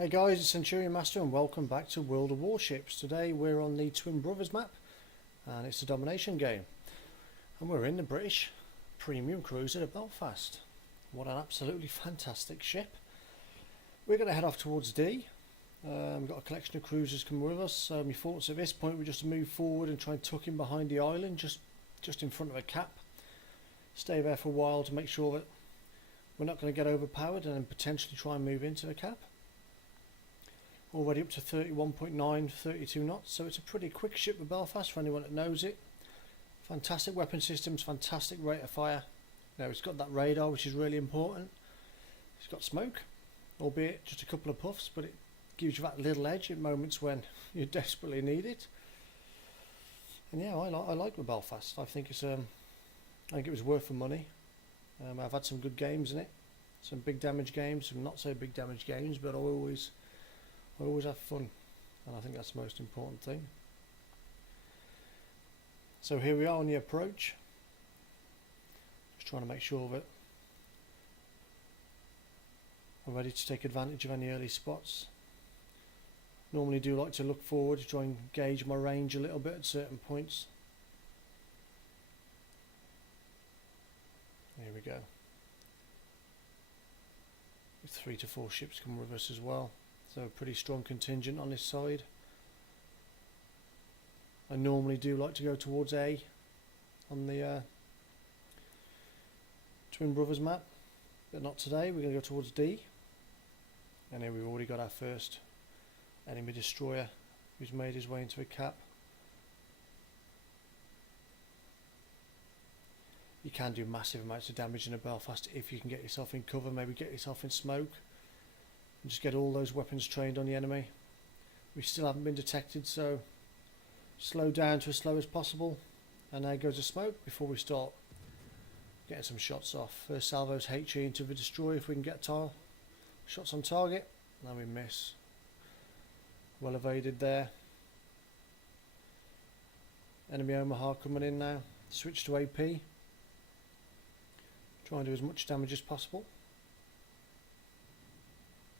Hey guys, it's Centurion Master and welcome back to World of Warships. Today we're on the Twin Brothers map and it's a domination game. And we're in the British premium cruiser at Belfast. What an absolutely fantastic ship. We're going to head off towards D. We've got a collection of cruisers coming with us, so my thoughts at this point were just to move forward and try and tuck in behind the island, just in front of a cap. Stay there for a while to make sure that we're not going to get overpowered and then potentially try and move into the cap. Already up to 31.9, 32 knots, so it's a pretty quick ship with Belfast for anyone that knows it. Fantastic weapon systems, fantastic rate of fire. Now it's got that radar, which is really important. It's got smoke, albeit just a couple of puffs, but it gives you that little edge in moments when you desperately need it. And yeah, I like the Belfast. I think it was worth the money. I've had some good games in it, some big damage games, some not so big damage games, but I always have fun, and I think that's the most important thing. So here we are on the approach, just trying to make sure that I'm ready to take advantage of any early spots. Normally do like to look forward to try and gauge my range a little bit at certain points. Here we go, with 3 to 4 ships coming with us as well. So a pretty strong contingent on this side. I normally do like to go towards A on the Twin Brothers map, but not today. We're going to go towards D. And here we've already got our first enemy destroyer who's made his way into a cap. You can do massive amounts of damage in a Belfast if you can get yourself in cover, maybe get yourself in smoke. And just get all those weapons trained on the enemy. We still haven't been detected, so slow down to as slow as possible, and there goes the smoke before we start getting some shots off. First salvo's HE into the destroyer if we can get shots on target. Now we miss. Well evaded there. Enemy Omaha coming in now. Switch to AP. Try and do as much damage as possible.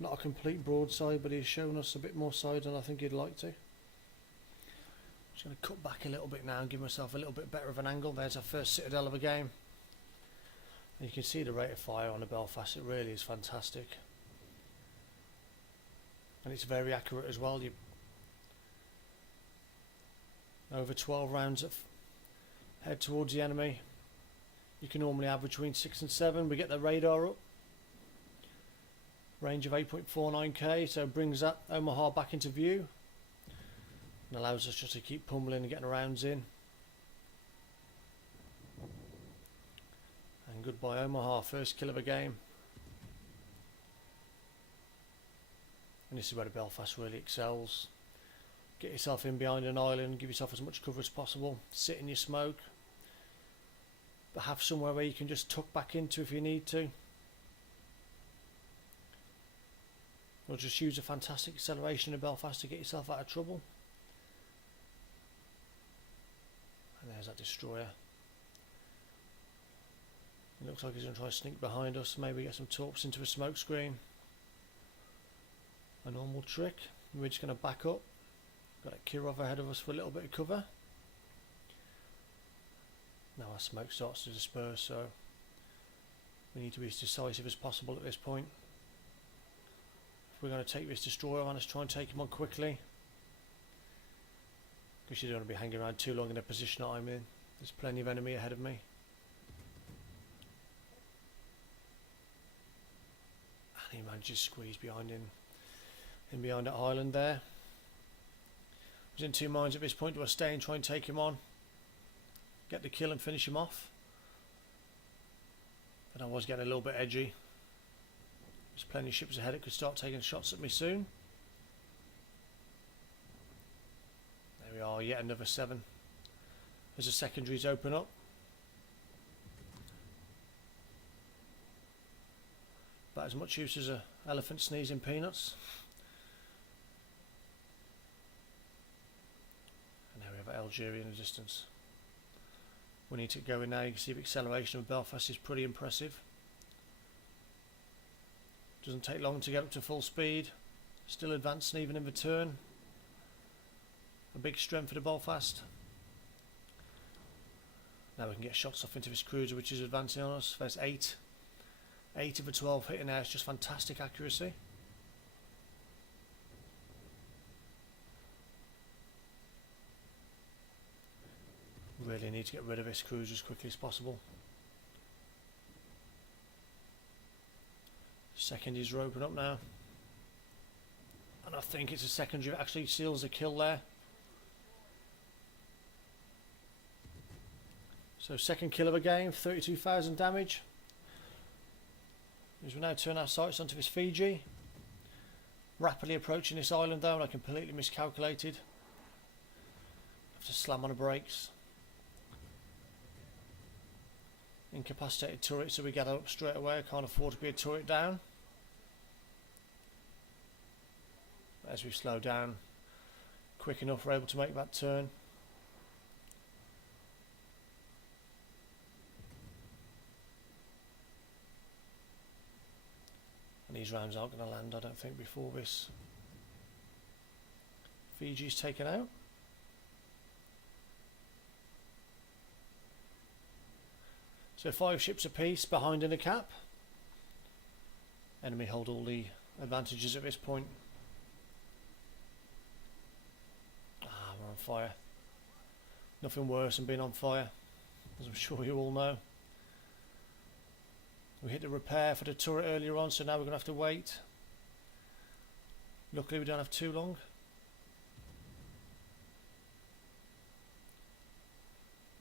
Not a complete broadside, but he's shown us a bit more side than I think he'd like to. Just going to cut back a little bit now and give myself a little bit better of an angle. There's our first citadel of a game. And you can see the rate of fire on the Belfast, it really is fantastic. And it's very accurate as well. You over 12 rounds of head towards the enemy. You can normally average between 6 and 7. We get the radar up. Range of 8.49k, so brings that Omaha back into view and allows us just to keep pummeling and getting rounds in. And goodbye Omaha, first kill of a game. And this is where the Belfast really excels. Get yourself in behind an island, give yourself as much cover as possible, sit in your smoke, but have somewhere where you can just tuck back into if you need to. Or just use a fantastic acceleration in Belfast to get yourself out of trouble. And there's that destroyer. It looks like he's going to try to sneak behind us, maybe get some torps into a smoke screen. A normal trick. We're just going to back up. Got a Kirov ahead of us for a little bit of cover. Now our smoke starts to disperse, so we need to be as decisive as possible at this point. We're going to take this destroyer on, let's try and take him on quickly. Because you don't want to be hanging around too long in the position that I'm in. There's plenty of enemy ahead of me. And he manages to squeeze behind him. In behind that island there. I was in two minds at this point. Do I stay and try and take him on? Get the kill and finish him off? But I was getting a little bit edgy. There's plenty of ships ahead that could start taking shots at me soon. There we are, yet another 7. As the secondaries open up. About as much use as an elephant sneezing peanuts. And now we have Algeria in the distance. We need to go in now. You can see the acceleration of Belfast is pretty impressive. Doesn't take long to get up to full speed. Still advancing even in the turn. A big strength for the Belfast. Now we can get shots off into this cruiser which is advancing on us. There's 8. 8 of the 12 hitting there. It's just fantastic accuracy. Really need to get rid of this cruiser as quickly as possible. Secondaries are open up now. And I think it's a secondary that actually seals the kill there. So second kill of a game, 32,000 damage. As we now turn our sights onto this Fiji. Rapidly approaching this island though, and I completely miscalculated. Have to slam on the brakes. Incapacitated turret, so we gather up straight away. I can't afford to be a turret down. As we slow down quick enough, we're able to make that turn. And these rounds aren't going to land, I don't think, before this Fiji's taken out. So 5 ships apiece behind in a cap. Enemy hold all the advantages at this point. We're on fire. Nothing worse than being on fire, as I'm sure you all know. We hit the repair for the turret earlier on, so now we're going to have to wait. Luckily we don't have too long.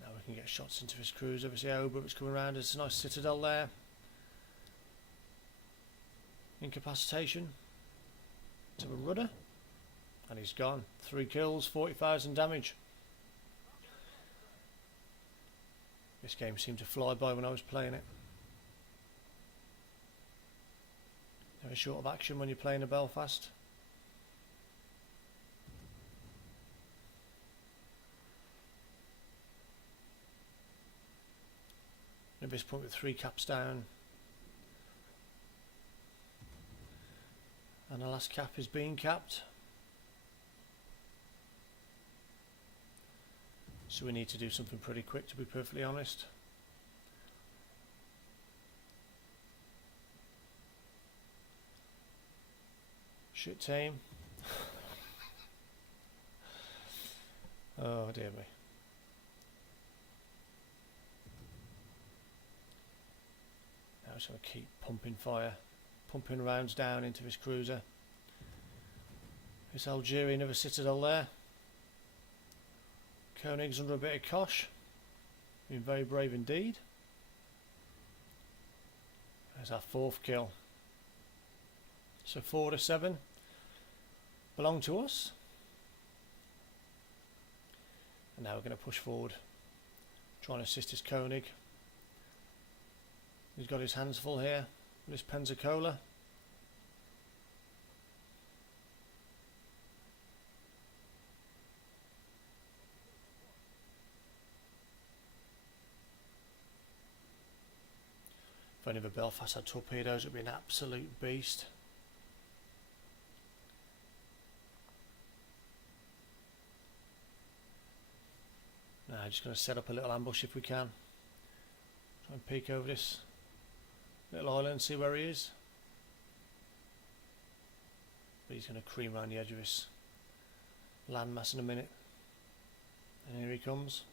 Now we can get shots into this cruiser. Obviously Oba is coming around. There's a nice citadel there. Incapacitation to the rudder. And he's gone. 3 kills, 40,000 damage. This game seemed to fly by when I was playing it. Very short of action when you're playing a Belfast. At this point with 3 caps down. And the last cap is being capped. So we need to do something pretty quick, to be perfectly honest. Shit team. Oh dear me. Now it's going to keep pumping fire, pumping rounds down into this cruiser. This Algerian of a citadel there. Koenig's under a bit of cosh. Been very brave indeed. There's our 4th kill. So 4 to 7 belong to us. And now we're going to push forward, try and assist his Koenig. He's got his hands full here with his Pensacola. If only the Belfast had torpedoes, it would be an absolute beast. Now, just going to set up a little ambush if we can. Try and peek over this little island and see where he is. But he's going to cream around the edge of this landmass in a minute. And here he comes.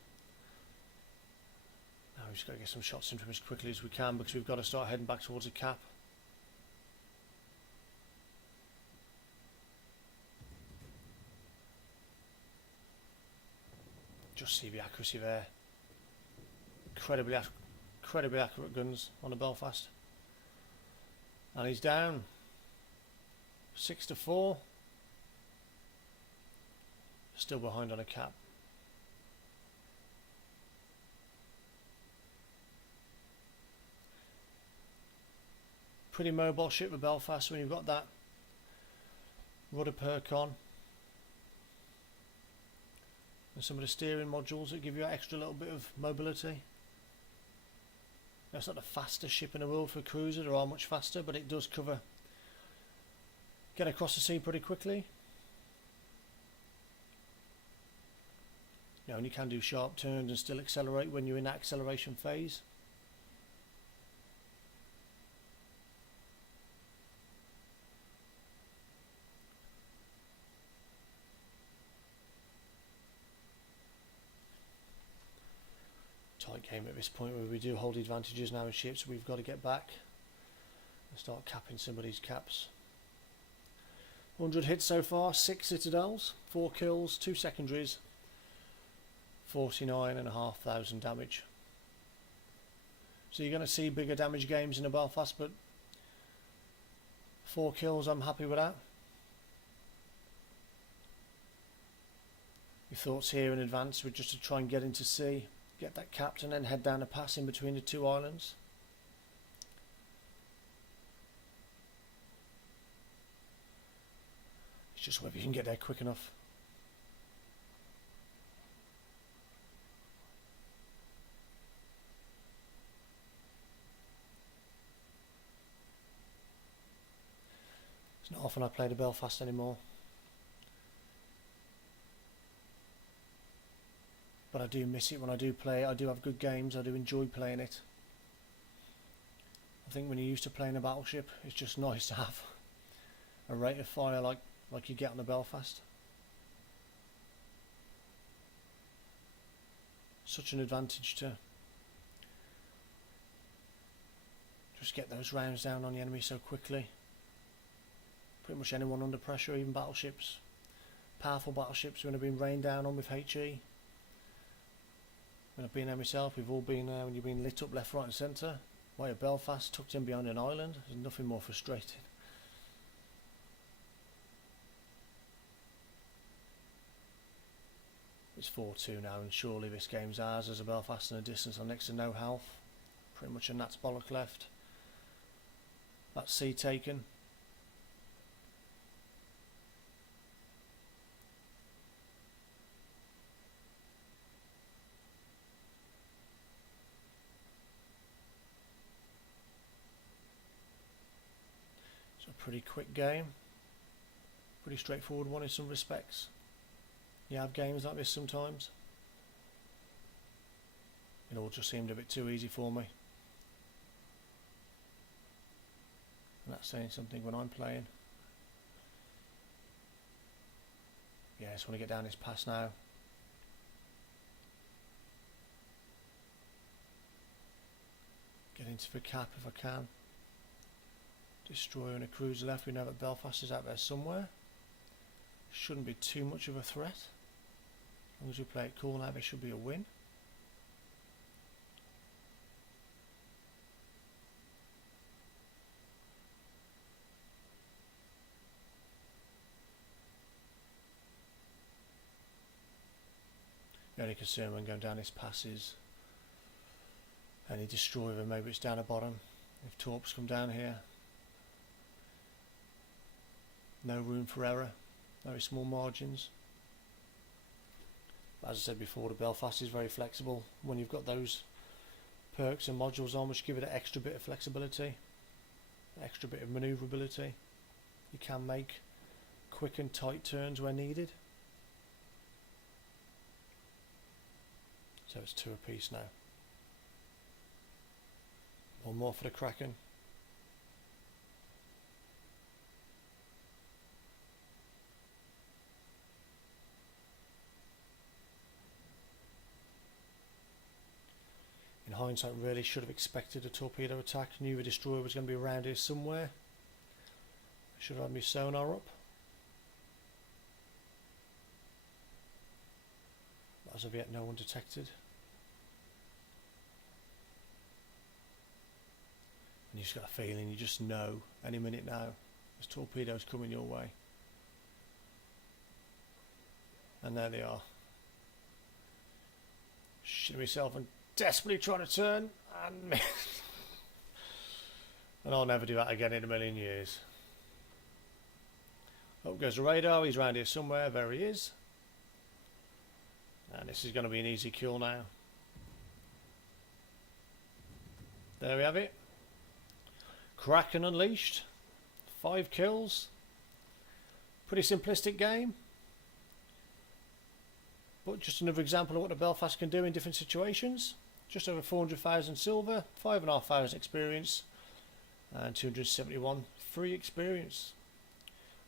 Now we've just got to get some shots into him as quickly as we can, because we've got to start heading back towards the cap. Just see the accuracy there. Incredibly accurate guns on the Belfast. And he's down. 6 to 4. Still behind on a cap. Pretty mobile ship, the Belfast, when you've got that rudder perk on. And some of the steering modules that give you an extra little bit of mobility. Now, it's not the fastest ship in the world for a cruiser, there are much faster, but it does cover get across the sea pretty quickly. You know, and you can do sharp turns and still accelerate when you're in that acceleration phase. Tight game at this point where we do hold the advantages now in ships. We've got to get back and start capping some of these caps. 100 hits so far, 6 citadels, 4 kills, 2 secondaries, 49,500 damage. So you're going to see bigger damage games in the Belfast, but 4 kills, I'm happy with that. Your thoughts here in advance were just to try and get into sea, get that capped, and then head down a pass in between the 2 islands. It's just whether you can get there quick enough. It's not often I play the Belfast anymore, but I do miss it when I do play it. I do have good games, I do enjoy playing it. I think when you're used to playing a battleship, it's just nice to have a rate of fire like you get on the Belfast. Such an advantage to just get those rounds down on the enemy so quickly. Pretty much anyone under pressure, even battleships, powerful battleships, are going to be rained down on with HE. When I've been there myself, we've all been there when you've been lit up left, right and centre. While at Belfast, tucked in behind an island, there's nothing more frustrating. It's 4-2 now, and surely this game's ours as a Belfast and a distance on next to no health. Pretty much a Nat's bollock left. That's sea taken. It's a pretty quick game. Pretty straightforward one in some respects. You have games like this sometimes. It all just seemed a bit too easy for me. And that's saying something when I'm playing. Yeah, I just want to get down this pass now. Get into the cap if I can. Destroyer and a cruiser left. We know that Belfast is out there somewhere. Shouldn't be too much of a threat. As long as we play it cool now, there should be a win. The only concern when going down this pass is any destroyer, maybe it's down the bottom. If torps come down here, no room for error, very small margins. As I said before, the Belfast is very flexible. When you've got those perks and modules on which give it an extra bit of flexibility, an extra bit of manoeuvrability, you can make quick and tight turns where needed. So it's 2 apiece now. One more for the Kraken. In hindsight, really should have expected a torpedo attack. Knew the destroyer was going to be around here somewhere. I should have had my sonar up. But as of yet, no one detected. And you just got a feeling, you just know any minute now there's torpedoes coming your way. And there they are. Shitting myself and desperately trying to turn and miss. And I'll never do that again in a million years. Up goes the radar, he's round here somewhere, there he is. And this is going to be an easy kill now. There we have it. Kraken unleashed. 5 kills. Pretty simplistic game, but just another example of what the Belfast can do in different situations. Just over 400,000 silver, 5,500 experience, and 271 free experience.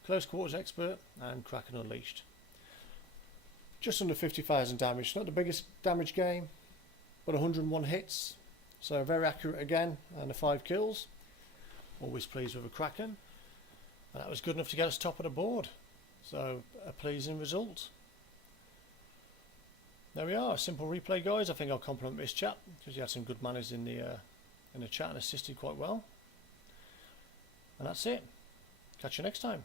Close quarters expert and Kraken Unleashed. Just under 50,000 damage. Not the biggest damage game, but 101 hits. So very accurate again, and the 5 kills. Always pleased with a Kraken. And that was good enough to get us top of the board. So a pleasing result. There we are, a simple replay, guys. I think I'll compliment this chap because he had some good manners in the chat and assisted quite well. And that's it. Catch you next time.